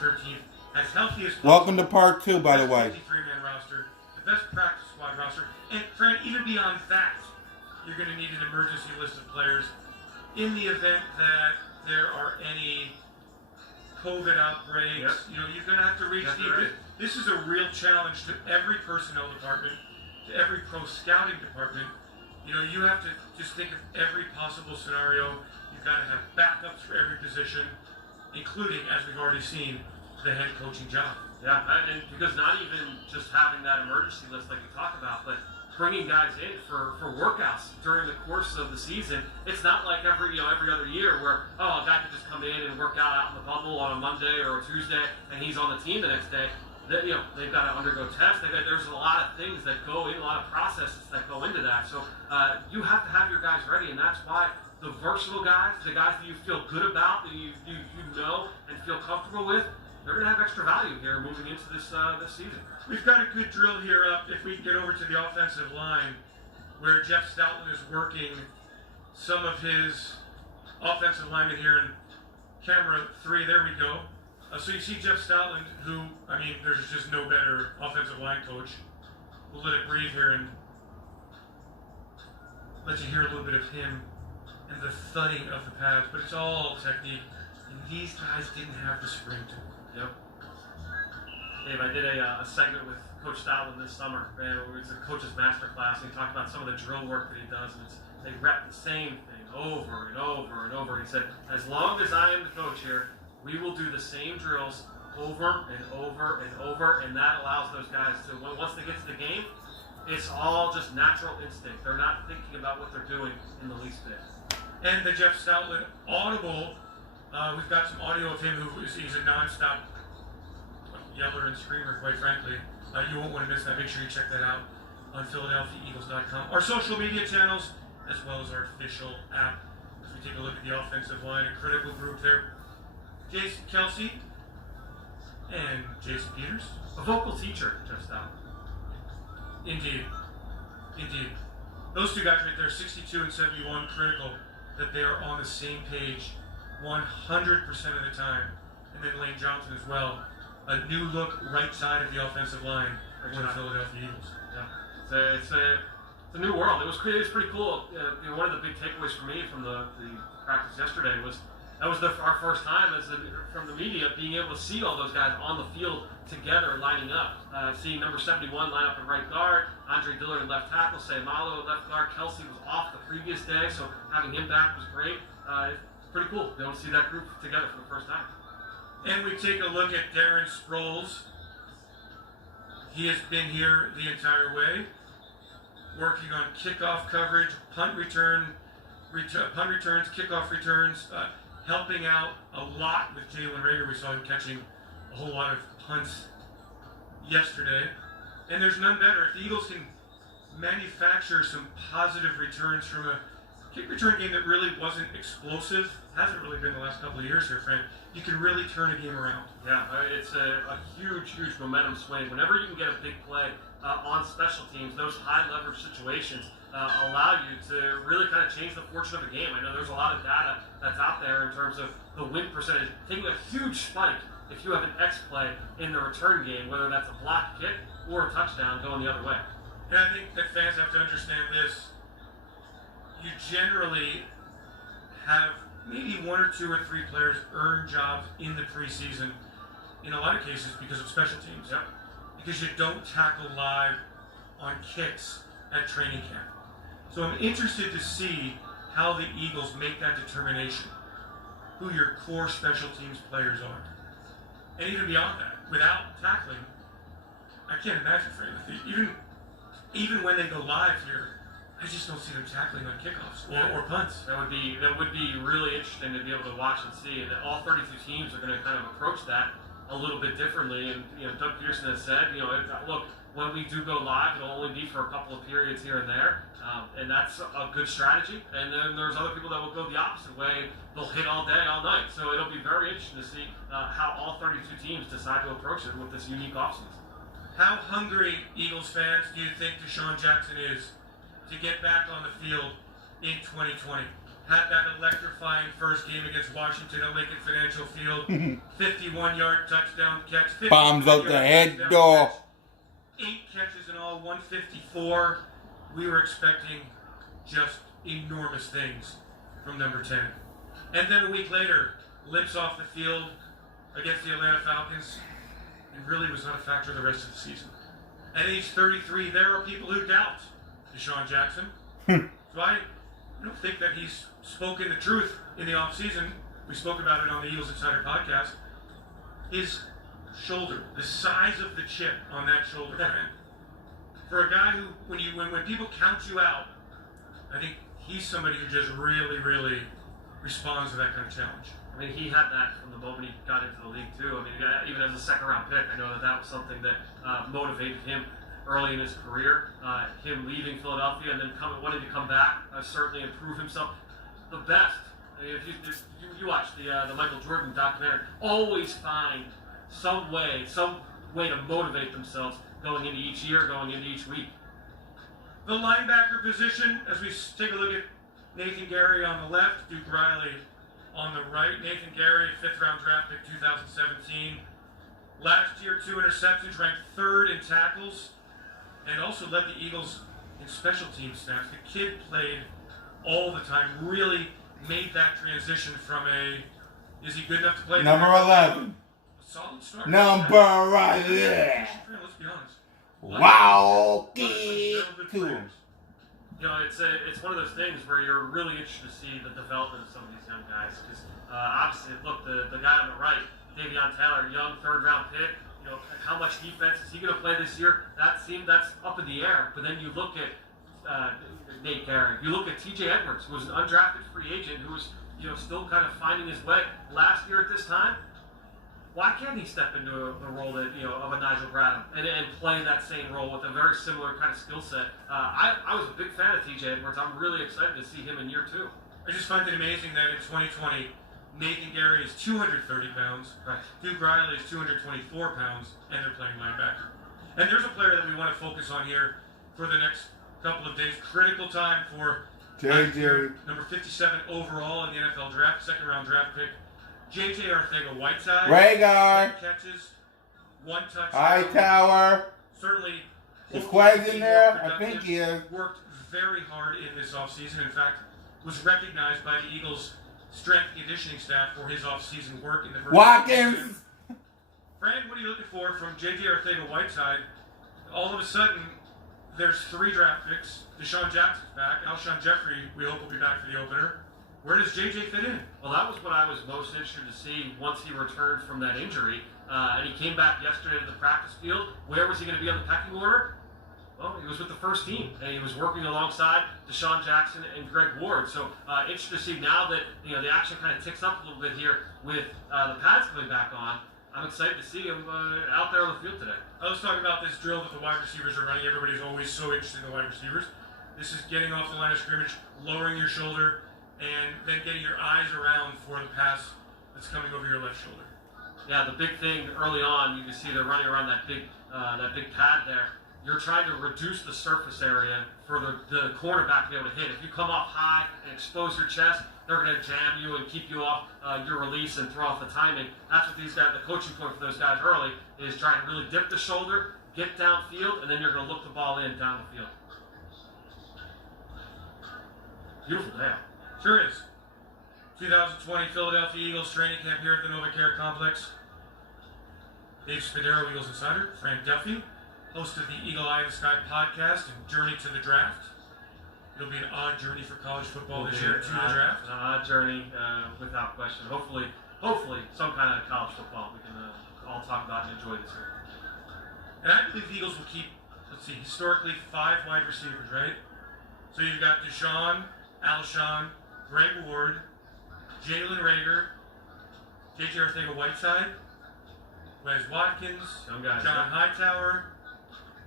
13th, as healthy as possible. Welcome to part 2, by the way. 53-man roster, the best practice squad roster, and Fran, even beyond that, you're going to need an emergency list of players in the event that there are any COVID outbreaks. Yep. You know, you're going to have to reach This is a real challenge to every personnel department, to every pro scouting department. You know, you have to just think of every possible scenario. You've got to have backups for every position, including, as we've already seen, the head coaching job. Yeah, and because not even just having that emergency list like you talked about, but bringing guys in for workouts during the course of the season. It's not like every other year where a guy could just come in and work out in the bubble on a Monday or a Tuesday and he's on the team the next day. They've got to undergo tests. There's a lot of things that go in, a lot of processes that go into that. So you have to have your guys ready, and that's why the versatile guys, the guys that you feel good about, that you know and feel comfortable with, they're going to have extra value here moving into this season. We've got a good drill here up. If we can get over to the offensive line, where Jeff Stoutland is working some of his offensive linemen here in camera 3. There we go. So you see Jeff Stoutland, who, I mean, there's just no better offensive line coach. We'll let it breathe here and let you hear a little bit of him and the thudding of the pads, but it's all technique. And these guys didn't have the spring to work. Yep. Dave, I did a segment with Coach Stoutland this summer, and it was a coach's masterclass, and he talked about some of the drill work that he does, and they rep the same thing over and over and over. And he said, as long as I am the coach here, we will do the same drills over and over and over, and that allows those guys to, once they get to the game, it's all just natural instinct. They're not thinking about what they're doing in the least bit. And the Jeff Stoutland audible, we've got some audio of him he's a nonstop yeller and screamer, quite frankly. You won't want to miss that. Make sure you check that out on PhiladelphiaEagles.com. Our social media channels, as well as our official app, as we take a look at the offensive line, a critical group there. Jason Kelsey and Jason Peters. A vocal teacher, Jeff Stoutland. Indeed. Those two guys right there, 62 and 71, critical that they are on the same page 100% of the time. And then Lane Johnson as well. A new look right side of the offensive line for the Philadelphia Eagles. Yeah, it's a new world. It was pretty cool. One of the big takeaways for me from the practice yesterday was that was our first time from the media being able to see all those guys on the field together lining up. Seeing number 71 line up in right guard, Andre Dillard in left tackle, Sayamalo at left guard, Kelsey was off the previous day, so having him back was great. Pretty cool. They don't see that group together for the first time. And we take a look at Darren Sproles. He has been here the entire way, working on kickoff coverage, punt returns, kickoff returns, helping out a lot with Jalen Reagor. We saw him catching a whole lot of punts yesterday. And there's none better. If the Eagles can manufacture some positive returns from a kick return game that really wasn't explosive, hasn't really been the last couple of years here, Frank, you can really turn a game around. Yeah, it's a huge momentum swing. Whenever you can get a big play on special teams, those high leverage situations allow you to really kind of change the fortune of a game. I know there's a lot of data that's out there in terms of the win percentage, taking a huge spike if you have an X play in the return game, whether that's a block kick or a touchdown going the other way. And I think that fans have to understand this. You generally have maybe 1 or 2 or 3 players earn jobs in the preseason, in a lot of cases because of special teams. Yep. Because you don't tackle live on kicks at training camp. So I'm interested to see how the Eagles make that determination, who your core special teams players are. And even beyond that, without tackling, I can't imagine, Frank, even when they go live here, I just don't see them tackling on kickoffs or punts. That would be really interesting to be able to watch and see. And all 32 teams are going to kind of approach that a little bit differently. And Doug Peterson has said, look, when we do go live, it'll only be for a couple of periods here and there, and that's a good strategy. And then there's other people that will go the opposite way. They'll hit all day, all night. So it'll be very interesting to see how all 32 teams decide to approach it with this unique offseason. How hungry, Eagles fans, do you think Deshaun Jackson is to get back on the field in 2020? had that electrifying first game against Washington at Lincoln Financial Field. 51-yard touchdown catch. Bombs out the head door. 8 catches in all, 154. We were expecting just enormous things from number 10. And then a week later, limps off the field against the Atlanta Falcons. It really was not a factor the rest of the season. At age 33, there are people who doubt Deshaun Jackson. So I don't think that he's spoken the truth in the offseason. We spoke about it on the Eagles Insider podcast. His shoulder, the size of the chip on that shoulder, man. For a guy who, when people count you out, I think he's somebody who just really, really responds to that kind of challenge. I mean, he had that from the moment he got into the league, too. I mean, even as a second-round pick, I know that was something that motivated him early in his career. Him leaving Philadelphia and then wanting to come back, certainly improve himself. The best, I mean, if you watch the Michael Jordan documentary, always find some way to motivate themselves going into each year, going into each week. The linebacker position, as we take a look at Nathan Gary on the left, Duke Riley on the right. Nathan Gary, 5th-round draft pick, 2017. Last year, 2 interceptions, ranked 3rd in tackles, and also led the Eagles in special team snaps. The kid played all the time, really made that transition from is he good enough to play? Number 11. A solid start. Number 11. Let's be honest. Wow. Good Cool. players. You know, it's one of those things where you're really interested to see the development of some of these young guys. Because obviously, look, the guy on the right, Davion Taylor, young 3rd-round pick. You know, how much defense is he going to play this year? That's up in the air. But then you look at Nate Gary. You look at T.J. Edwards, who was an undrafted free agent, who was still kind of finding his way last year at this time. Why can't he step into the role that of a Nigel Bradham and play that same role with a very similar kind of skill set? I was a big fan of T.J. Edwards. I'm really excited to see him in year 2. I just find it amazing that in 2020, Nathan Gary is 230 pounds, Right. Duke Riley is 224 pounds, and they're playing linebacker. And there's a player that we want to focus on here for the next couple of days. Critical time for Jerry. number 57 overall in the NFL draft, 2nd-round draft pick, J.J. Arcega-Whiteside. Rhaegar. 10 catches, 1 touchdown. Hightower. Certainly. Is Quags in there? I think he is. Worked very hard in this offseason. In fact, was recognized by the Eagles' strength and conditioning staff for his offseason work in the first. Watkins. Fran, what are you looking for from J.J. Arcega-Whiteside? All of a sudden, there's 3 draft picks. Deshaun Jackson's back. Alshon Jeffrey, we hope, will be back for the opener. Where does J.J. fit in? Well, that was what I was most interested to see once he returned from that injury. And he came back yesterday to the practice field. Where was he going to be on the pecking order? Well, he was with the first team, and he was working alongside Deshaun Jackson and Greg Ward. So interested to see now that the action kind of ticks up a little bit here with the pads coming back on. I'm excited to see him out there on the field today. Let's talk about this drill that the wide receivers are running. Everybody's always so interested in the wide receivers. This is getting off the line of scrimmage, lowering your shoulder, and then getting your eyes around for the pass that's coming over your left shoulder. Yeah, the big thing early on, you can see they're running around that big pad there. You're trying to reduce the surface area for the cornerback to be able to hit. If you come off high and expose your chest, they're going to jam you and keep you off your release and throw off the timing. That's what these guys, the coaching point for those guys early, is trying to really dip the shoulder, get downfield, and then you're going to look the ball in down the field. Beautiful day. Sure is. 2020 Philadelphia Eagles training camp here at the NovaCare Complex. Dave Spadaro, Eagles Insider. Frank Duffy, host of the Eagle Eye in the Sky podcast and Journey to the Draft. It'll be an odd journey for college football this year to the draft. An odd journey, without question. Hopefully, some kind of college football we can all talk about and enjoy this year. And I believe the Eagles will keep, historically 5 wide receivers, right? So you've got Deshaun, Alshon, Greg Ward, Jalen Reagor, J.J. Arcega-Whiteside, Wes Watkins, Young guys, John Hightower.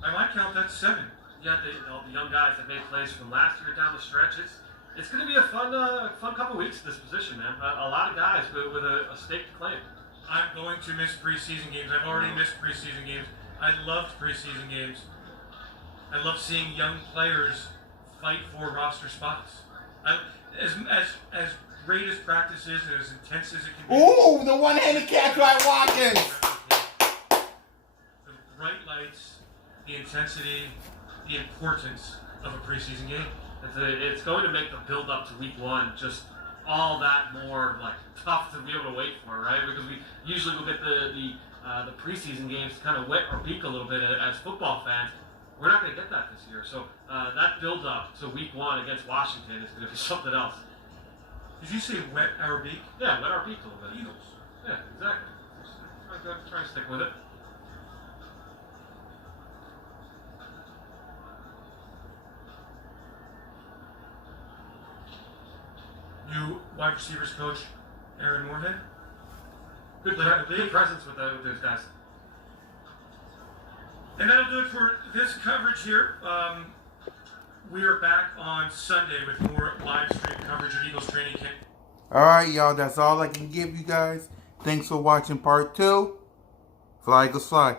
By my count, that's 7. You got the young guys that made plays from last year down the stretch. It's going to be a fun couple weeks at this position, man. A lot of guys with a stake to claim. I'm going to miss preseason games. I've already missed preseason games. I loved preseason games. I love seeing young players fight for roster spots. As great as practice is and as intense as it can be. Ooh, the one-handed catch by Watkins. The bright lights, the intensity, the importance of a preseason game. It's going to make the build up to week 1 just all that more like tough to be able to wait for, right? Because we usually will get the preseason games to kind of wet our beak a little bit as football fans. We're not going to get that this year. So that build up to week 1 against Washington is going to be something else. Did you say wet our beak? Yeah, wet our beak a little bit. Eagles. Yeah, exactly. Try to stick with it. New wide receivers coach Aaron Moorhead. Good presence with those guys. And that'll do it for this coverage here. We are back on Sunday with more live stream coverage of Eagles training camp. All right, y'all. That's all I can give you guys. Thanks for watching part 2. Fly, Eagles, fly.